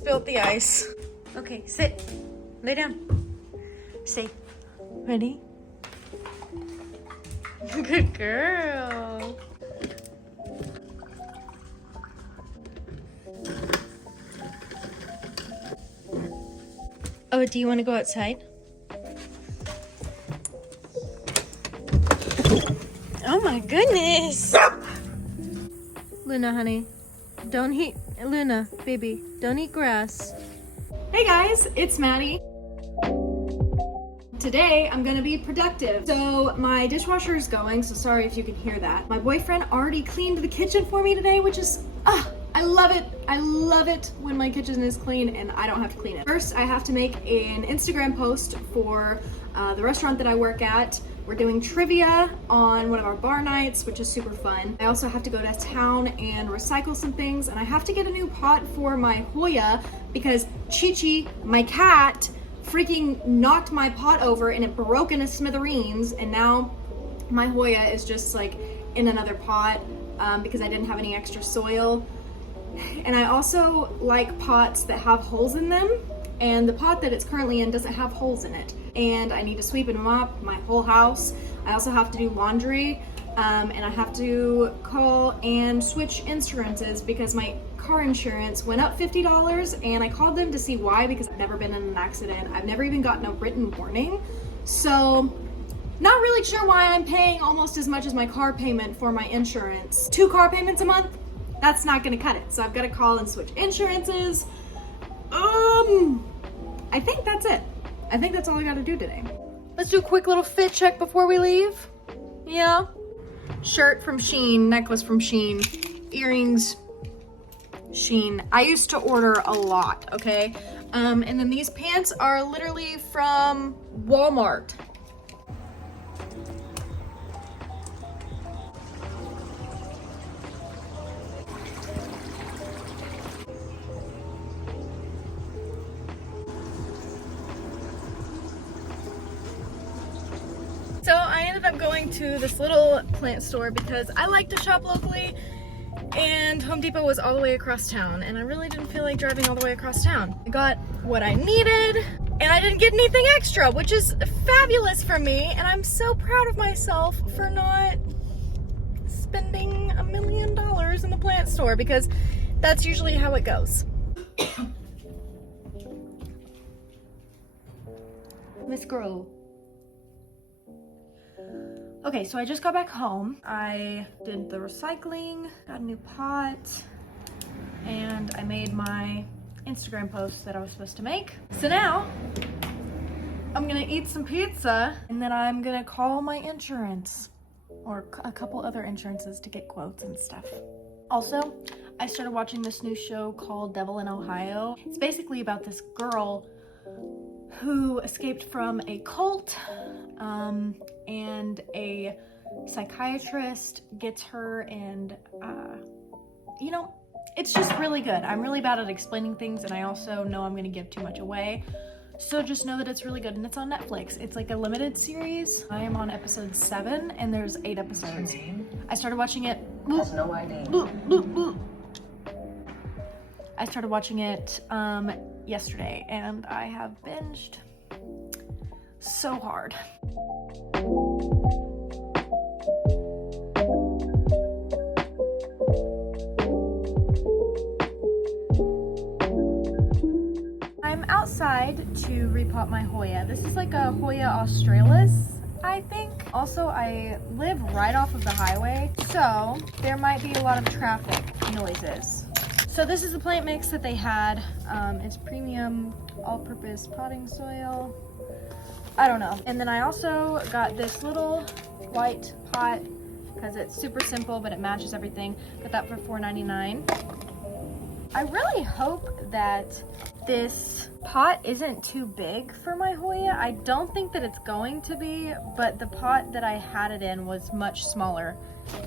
spilled the ice. Okay, sit. Lay down. Stay. Ready? Good girl. Oh, do you want to go outside? Oh my goodness. Luna, honey, don't eat, Luna, baby, don't eat grass. Hey guys, it's Maddie. Today I'm gonna be productive. So my dishwasher is going, so sorry if you can hear that. My boyfriend already cleaned the kitchen for me today, which is, I love it. I love it when my kitchen is clean and I don't have to clean it. First, I have to make an Instagram post for the restaurant that I work at. We're doing trivia on one of our bar nights, which is super fun. I also have to go to town and recycle some things, and I have to get a new pot for my Hoya because Chi-Chi, my cat, freaking knocked my pot over and it broke into smithereens, and now my Hoya is just like in another pot because I didn't have any extra soil. And I also like pots that have holes in them, and the pot that it's currently in doesn't have holes in it. And I need to sweep and mop my whole house. I also have to do laundry, and I have to call and switch insurances because my car insurance went up $50, and I called them to see why because I've never been in an accident. I've never even gotten a written warning. So not really sure why I'm paying almost as much as my car payment for my insurance. 2 car payments a month? That's not gonna cut it. So I've got to call and switch insurances. I think that's it. I think that's all I gotta do today. Let's do a quick little fit check before we leave. Yeah. Shirt from Shein, necklace from Shein, earrings, Shein. I used to order a lot, okay? And then these pants are literally from Walmart. So I ended up going to this little plant store because I like to shop locally, and Home Depot was all the way across town, and I really didn't feel like driving all the way across town. I got what I needed, and I didn't get anything extra, which is fabulous for me, and I'm so proud of myself for not spending $1 million in the plant store because that's usually how it goes. Miss Grove. Okay, so I just got back home. I did the recycling, got a new pot, and I made my Instagram post that I was supposed to make. So now, I'm gonna eat some pizza, and then I'm gonna call my insurance, or a couple other insurances to get quotes and stuff. Also, I started watching this new show called Devil in Ohio. It's basically about this girl who escaped from a cult, and a psychiatrist gets her, and you know, it's just really good. I'm really bad at explaining things, and I also know I'm gonna give too much away, so just know that it's really good, and it's on Netflix. It's like a limited series. I am on episode 7, and there's 8 episodes. I started watching it. Has no ID. I started watching it yesterday, and I have binged so hard. I'm outside to repot my Hoya. This is like a Hoya Australis, I think. Also, I live right off of the highway, so there might be a lot of traffic noises. So this is the plant mix that they had. It's premium all-purpose potting soil. I don't know. And then I also got this little white pot because it's super simple, but it matches everything. Got that for $4.99. I really hope that this pot isn't too big for my Hoya. I don't think that it's going to be, but the pot that I had it in was much smaller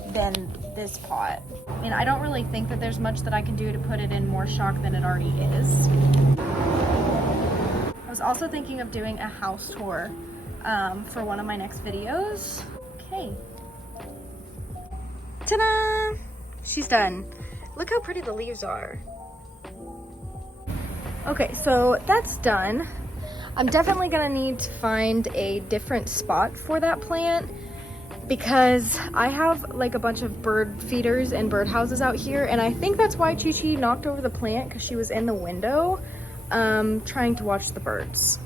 than this pot. I mean, I don't really think that there's much that I can do to put it in more shock than it already is. I was also thinking of doing a house tour for one of my next videos. Okay. Ta-da! She's done. Look how pretty the leaves are. Okay, so that's done. I'm definitely gonna need to find a different spot for that plant because I have like a bunch of bird feeders and bird houses out here, and I think that's why Chi Chi knocked over the plant, because she was in the window trying to watch the birds.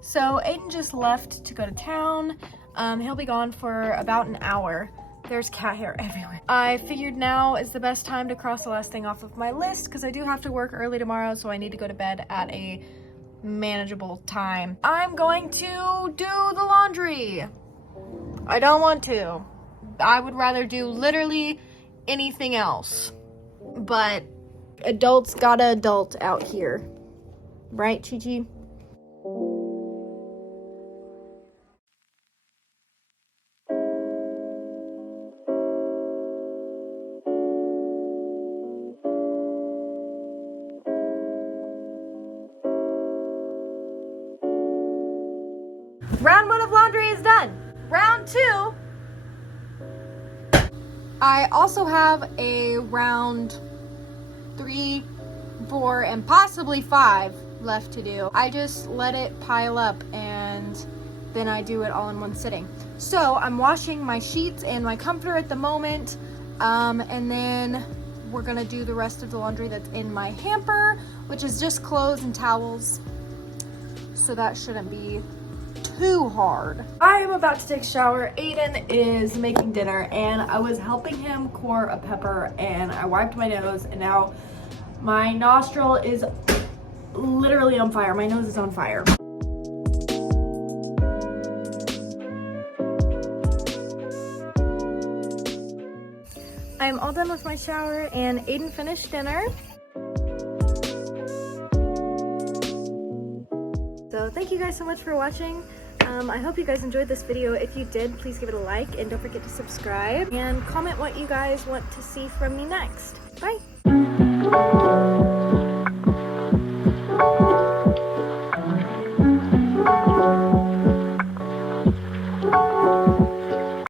So Aiden just left to go to town. He'll be gone for about an hour. There's cat hair everywhere. I figured now is the best time to cross the last thing off of my list because I do have to work early tomorrow, so I need to go to bed at a manageable time. I'm going to do the laundry. I don't want to. I would rather do literally anything else. But adults gotta adult out here. Right, Chi Chi? Round 1 of laundry is done. Round 2. I also have a round 3, 4, and possibly 5 left to do. I just let it pile up and then I do it all in one sitting. So I'm washing my sheets and my comforter at the moment, and then we're gonna do the rest of the laundry that's in my hamper, which is just clothes and towels. So that shouldn't be too hard. I am about to take a shower. Aiden is making dinner and I was helping him core a pepper and I wiped my nose and now my nostril is literally on fire. My nose is on fire. I'm all done with my shower and Aiden finished dinner. So thank you guys so much for watching. I hope you guys enjoyed this video. If you did, please give it a like and don't forget to subscribe and comment what you guys want to see from me next. Bye!